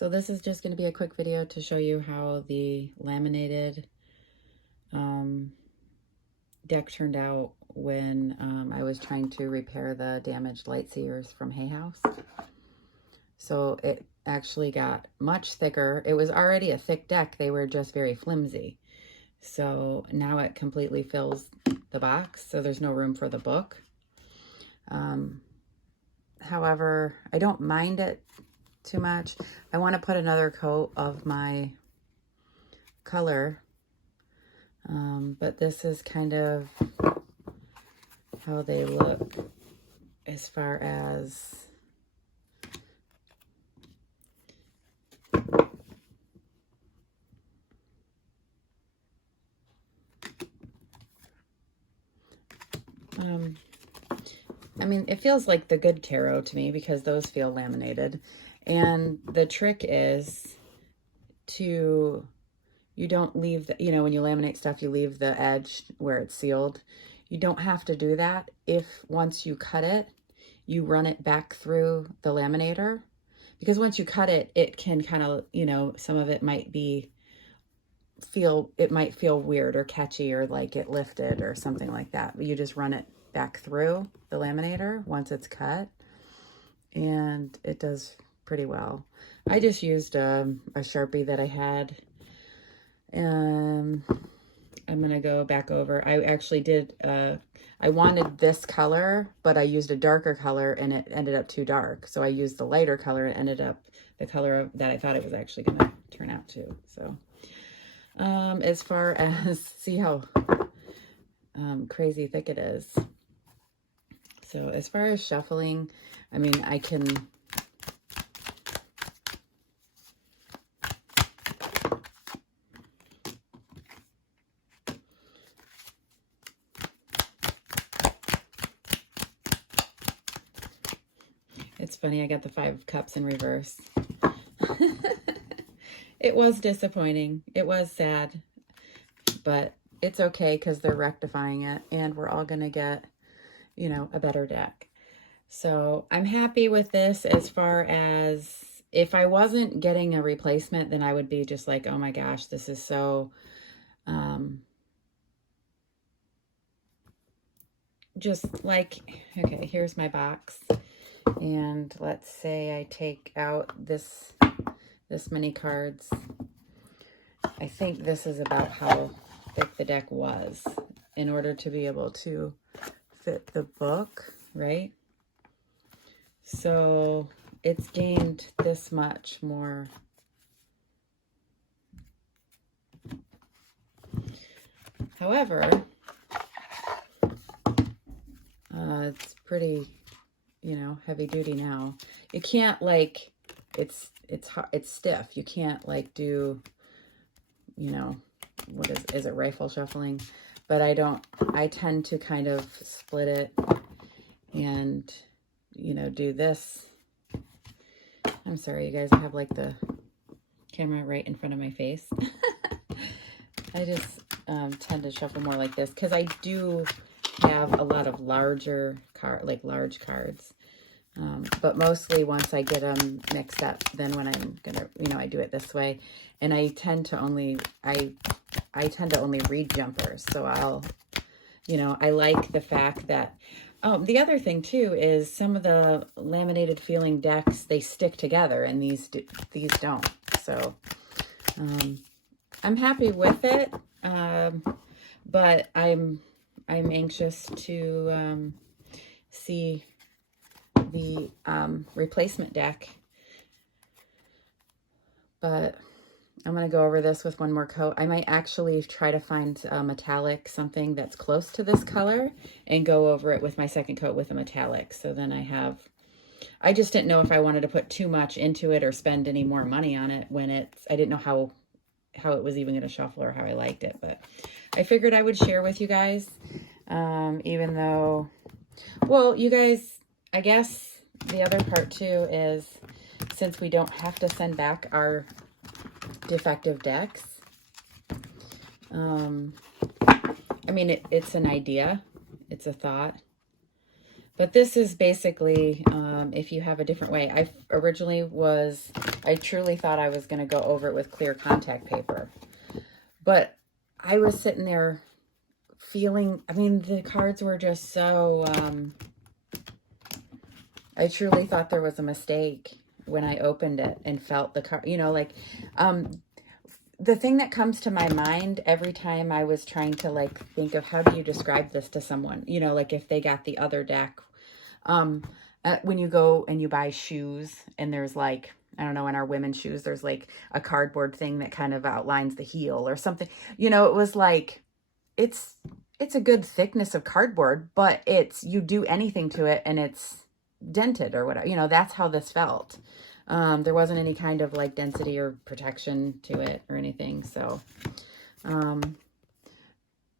So this is just going to be a quick video to show you how the laminated deck turned out when I was trying to repair the damaged light seers from Hay House. So it actually got much thicker. It was already a thick deck. They were just very flimsy. So now it completely fills the box, so there's no room for the book. However, I don't mind it too much. I want to put another coat of my color, but this is kind of how they look as far as I mean, it feels like the good tarot to me because those feel laminated. And the trick is you don't leave the, when you laminate stuff, you leave the edge where it's sealed. You don't have to do that if once you cut it, you run it back through the laminator. Because once you cut it, it can kind of, some of it might feel weird or catchy or like it lifted or something like that. But you just run it back through the laminator once it's cut, and it does pretty well. I just used a Sharpie that I had. I'm gonna go back over. I actually did, I wanted this color, but I used a darker color and it ended up too dark. So I used the lighter color and ended up the color that I thought it was actually gonna turn out to. So as far as, see how crazy thick it is. So as far as shuffling, I mean, I can, it's funny, I got the 5 of Cups in reverse. It was disappointing. It was sad, but it's okay because they're rectifying it and we're all going to get, a better deck. So I'm happy with this. As far as if I wasn't getting a replacement, then I would be just like, oh my gosh, this is so, just like, okay, here's my box. And let's say I take out this many cards. I think this is about how thick the deck was in order to be able to fit the book, right? So it's gained this much more. However, it's pretty, heavy duty now. You can't like, it's stiff. You can't like do, what is it, rifle shuffling? But I tend to kind of split it and, do this. I'm sorry, you guys, I have like the camera right in front of my face. I just tend to shuffle more like this because I do have a lot of large cards. But mostly once I get them mixed up, then when I'm gonna, I do it this way. And I tend to only read jumpers. So I like the fact that, the other thing too is some of the laminated feeling decks, they stick together and these don't. So I'm happy with it. But I'm anxious to see the replacement deck. But I'm going to go over this with one more coat. I might actually try to find a metallic, something that's close to this color, and go over it with my second coat with a metallic. So then I just didn't know if I wanted to put too much into it or spend any more money on it when I didn't know how it was even going to shuffle or how I liked it. But I figured I would share with you guys, even though, well, you guys, I guess the other part too is since we don't have to send back our defective decks, I mean, it's an idea, it's a thought, But this is basically, if you have a different way. I truly thought I was going to go over it with clear contact paper. But I was sitting there feeling, I mean, the cards were just so, I truly thought there was a mistake when I opened it and felt the card, like, the thing that comes to my mind every time I was trying to like think of how do you describe this to someone, like if they got the other deck, when you go and you buy shoes and there's like, I don't know, in our women's shoes, there's like a cardboard thing that kind of outlines the heel or something, it was like, it's a good thickness of cardboard, but you do anything to it and it's dented or whatever, that's how this felt. There wasn't any kind of like density or protection to it or anything. So,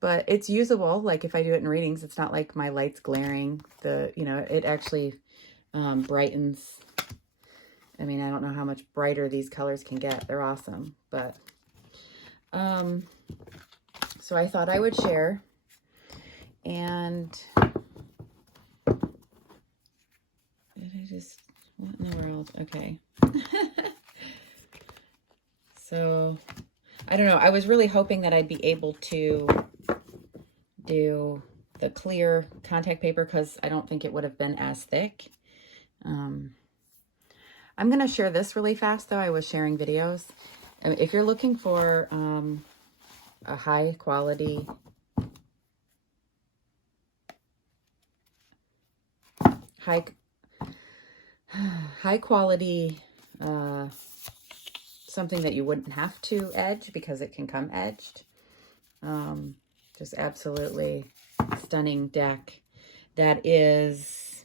but it's usable. Like if I do it in readings, it's not like my light's glaring. It actually, brightens. I mean, I don't know how much brighter these colors can get. They're awesome. But, so I thought I would share. And what in the world? Okay. So, I don't know. I was really hoping that I'd be able to do the clear contact paper because I don't think it would have been as thick. I'm going to share this really fast, though. I was sharing videos. If you're looking for a high quality something that you wouldn't have to edge because it can come edged. Just absolutely stunning deck. That is,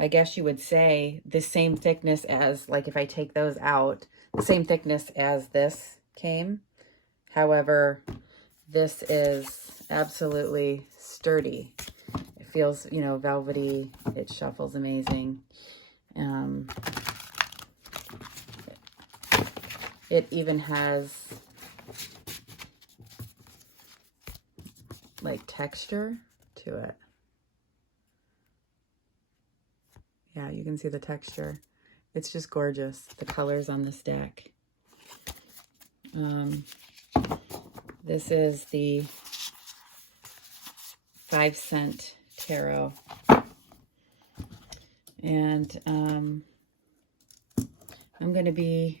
I guess you would say, the same thickness as, like if I take those out, the same thickness as this came. However, this is absolutely sturdy. It feels, velvety. It shuffles amazing. It even has like texture to it. Yeah, you can see the texture. It's just gorgeous, the colors on this deck. This is the 5-cent tarot. And I'm going to be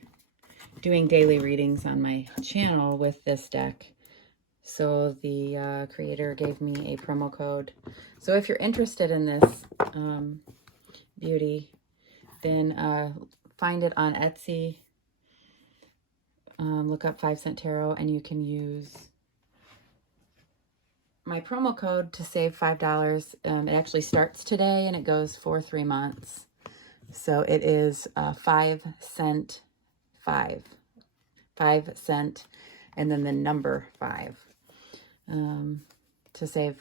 doing daily readings on my channel with this deck. So the creator gave me a promo code. So if you're interested in this beauty, then find it on Etsy. Look up 5-cent tarot and you can use my promo code to save $5. It actually starts today and it goes for 3 months. So it is 5-cent 5 cent and then the number 5 to save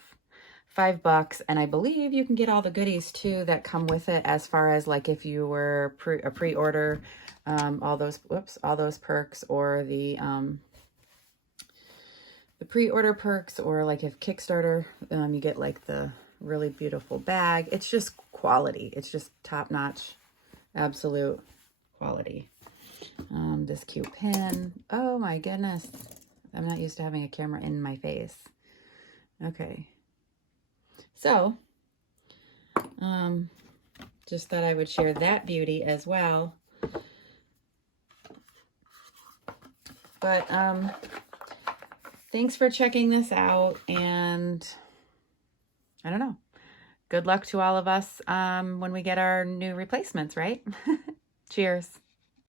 $5. And I believe you can get all the goodies too that come with it, as far as like if you were a pre-order, all those perks, or the pre-order perks, or like if Kickstarter, you get like the really beautiful bag. It's just quality. It's just top-notch, absolute quality. This cute pin. Oh my goodness. I'm not used to having a camera in my face. Okay. So, just thought I would share that beauty as well. But, thanks for checking this out, and I don't know. Good luck to all of us when we get our new replacements, right? Cheers.